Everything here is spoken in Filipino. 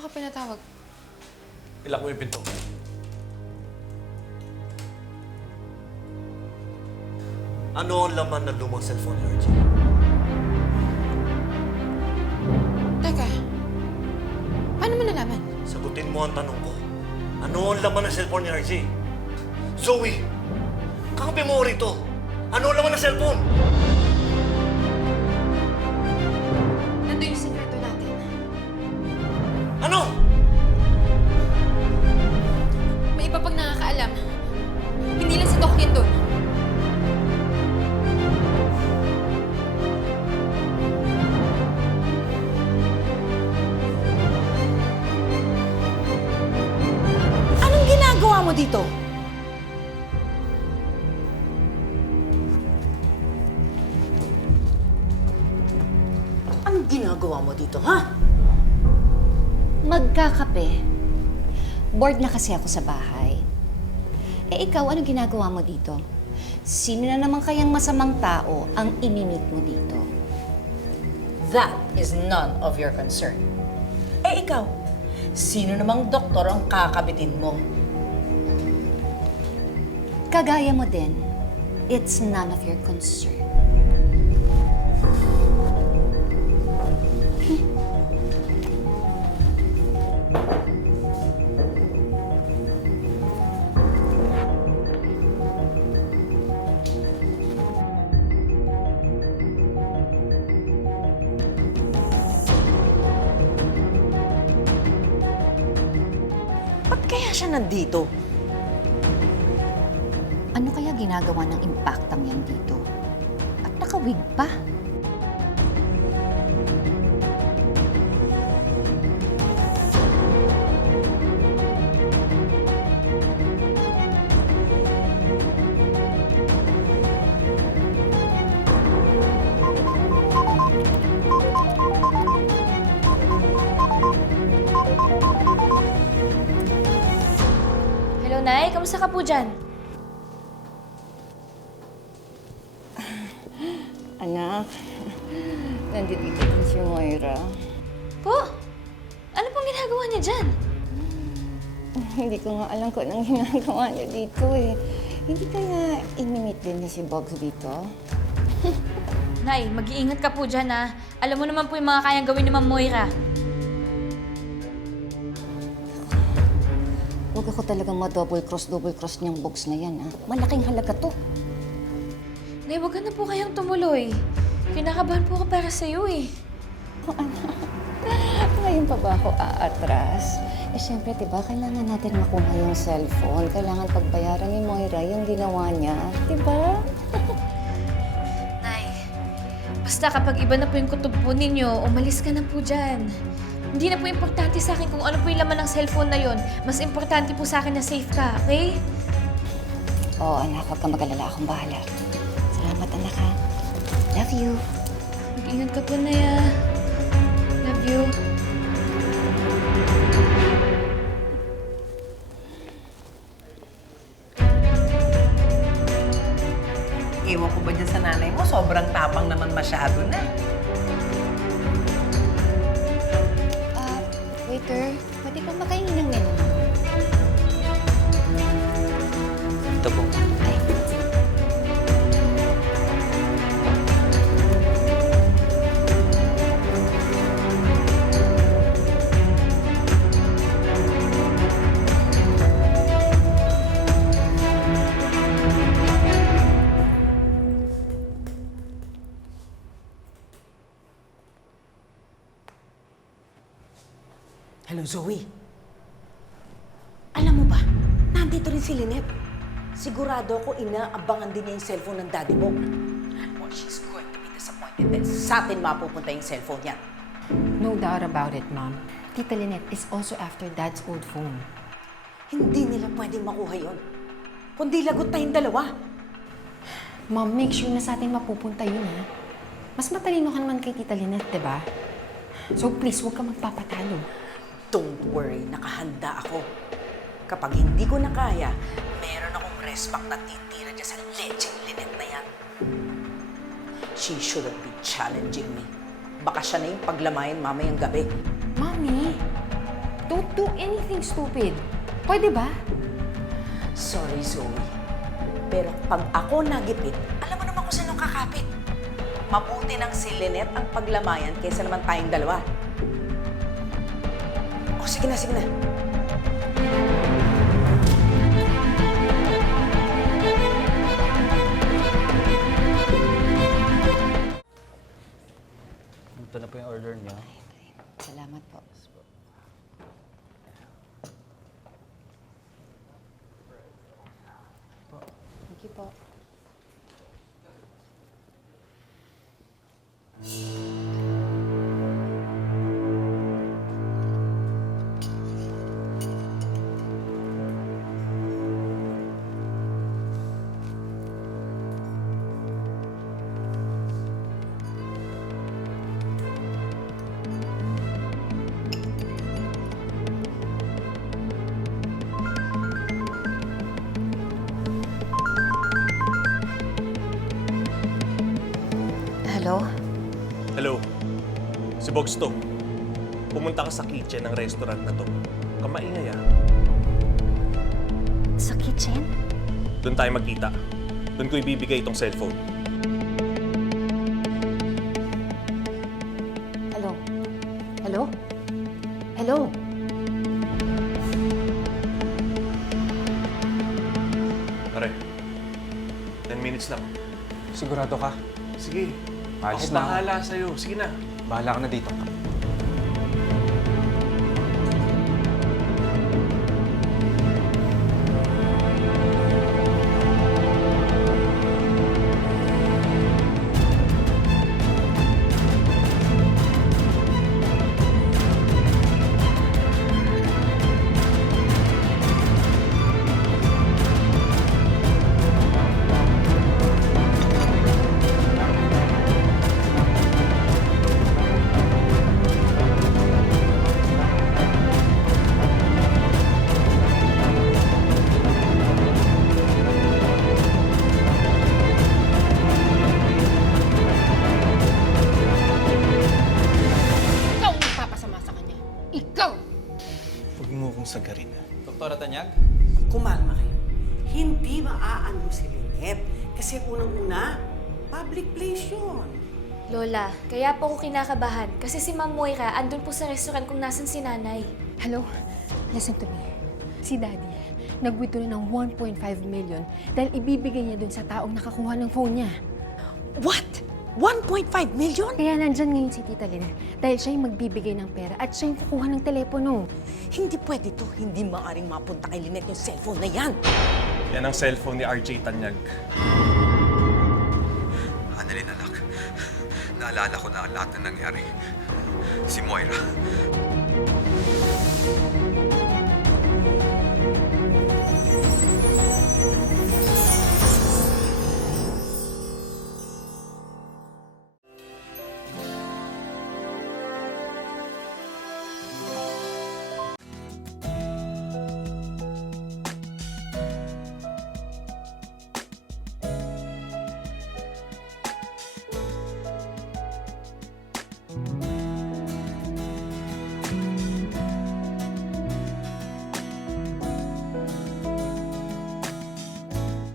mo ka pinatawag? Ilak mo yung pinto. Ano ang laman ng lumang cellphone ni RJ? Teka, paano mo nalaman? Sagutin mo ang tanong ko. Ano ang laman ng cellphone ni RJ? Zoe! Kakapi mo rito! Ano ang laman ng cellphone? Nandun yung sikreto natin. Ano? May iba pang nakakaalam. Hindi lang si Doc yun doon. Anong ginagawa mo dito? Anong ginagawa mo dito, ha? Magkakape. Bored na kasi ako sa bahay. Eh ikaw, anong ginagawa mo dito? Sino na naman kayang masamang tao ang imimit mo dito? That is none of your concern. Eh ikaw, sino namang doktor ang kakabitin mo? Kagaya mo din, it's none of your concern. Ba't kaya siya nandito? Ano kaya ginagawa ng impactang yan dito? At nakawig pa. Hello, Nay. Kamusta ka po dyan? Anak, nandito din si Moira. Po? Ano pong ginagawa niya dyan? Hindi ko nga alam kung anong ginagawa niya dito eh. Hindi kaya inimit din niya si Bugs dito? Nay, mag-iingat ka po dyan, ha? Alam mo naman po yung mga kayang gawin ni Ma'am Moira. Huwag ako talagang double cross niyang Bugs na yan, ha? Malaking halaga to. Nay, wag ka na po kayang tumuloy. Kinakabahan po ako para sa'yo, eh. Ngayon pa ba ako aatras? Eh, syempre, diba, kailangan natin makuha yung cellphone. Kailangan pagbayaran ni Moira yung ginawa niya. Diba? Nay, basta kapag iba na po yung kutob po ninyo, umalis ka na po dyan. Hindi na po importante sa akin kung ano po yung laman ng cellphone na yon. Mas importante po sa akin na safe ka, okay? Oo, anak, huwag ka mag-alala. Akong bahala. Salamat, anak, ha? Love you. Mag-ingat ka po, Naya. Love you. Ewan ko ba dyan sa nanay mo? Sobrang tapang naman masyado na. Waiter, pwede ba makainin ng menu? Ito po. Ay. Hello, Zoe. Alam mo ba, nandito rin si Lynette. Sigurado ako inaabangan din niya yung cellphone ng daddy mo. Well, she's going to be disappointed dahil sa atin mapupunta yung cellphone niya. No doubt about it, Mom. Tita Lynette is also after Dad's old phone. Hindi nila pwedeng makuha yon. Kundi lagot tayong dalawa. Mom, make sure na sa atin mapupunta yun, ha? Mas matalino ka naman kay Tita Lynette, di ba? So please, huwag ka magpapatalo. Don't worry, nakahanda ako. Kapag hindi ko na kaya, meron akong respect na titira dyan sa legend Lynette na yan. She shouldn't be challenging me. Baka siya na yung paglamayan mamayang gabi. Mami, do anything stupid. Pwede ba? Sorry, Zoe. Pero pag ako nagipit, alam mo naman kung sino kakapit. Mabuti ng si Lynette ang paglamayan kaysa naman tayong dalawa. O, sige na, sige na. Ito na po yung order niyo. Salamat po. Thank you po. Hello? Hello, si Bogs to. Pumunta ka sa kitchen ng restaurant na to. Kamaingay ah. Sa kitchen? Doon tayo magkita. Doon ko ibibigay itong cellphone. Hello? Hello? Hello? Pare, 10 minutes lang. Sigurado ka? Sige, Alis ako na ako. bahala sa'yo. Sige na. Bahala ka na dito. Ikaw ang magpapasama sa kanya. Ikaw! Huwag mo kong sagarin. Doktora Tanyag? Kumalma kayo. Hindi maaano si Lynette. Kasi unang-una, public place yun. Lola, kaya po ako kinakabahan kasi si Ma'am Moira andun po sa restaurant kung nasan si nanay. Hello? Listen to me. Si Daddy, nag-withdraw ng 1.5 million dahil ibibigay niya dun sa taong nakakuha ng phone niya. What? 1.5 million? Kaya nandyan ngayon si Tita Lynette dahil siya yung magbibigay ng pera at siya yung kukuha ng telepono. Hindi pwede to. Hindi maaaring mapunta kay Lynette yung cellphone na yan. Yan ang cellphone ni RJ Tanyag. Annalyn, anak. Naalala ko na ang lahat na nangyari. Si Moira.